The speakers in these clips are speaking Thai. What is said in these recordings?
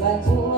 来做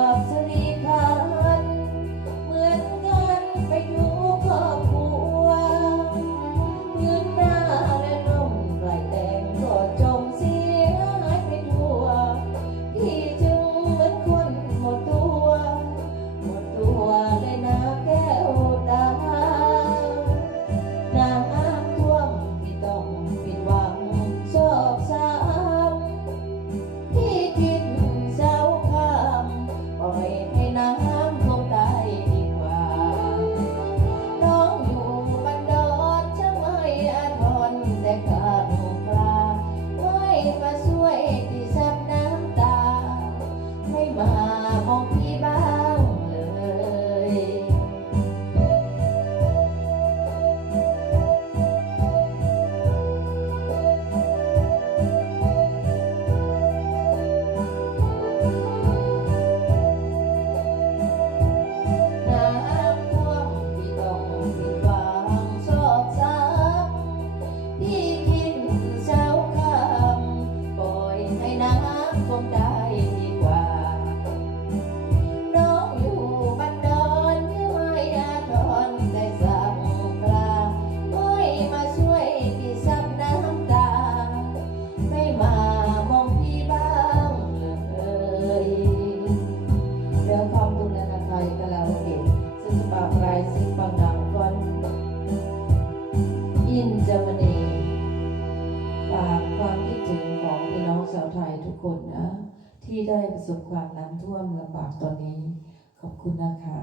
คนนะ ที่ได้ประสบความน้ำท่วมลำบากตอนนี้ ขอบคุณนะคะ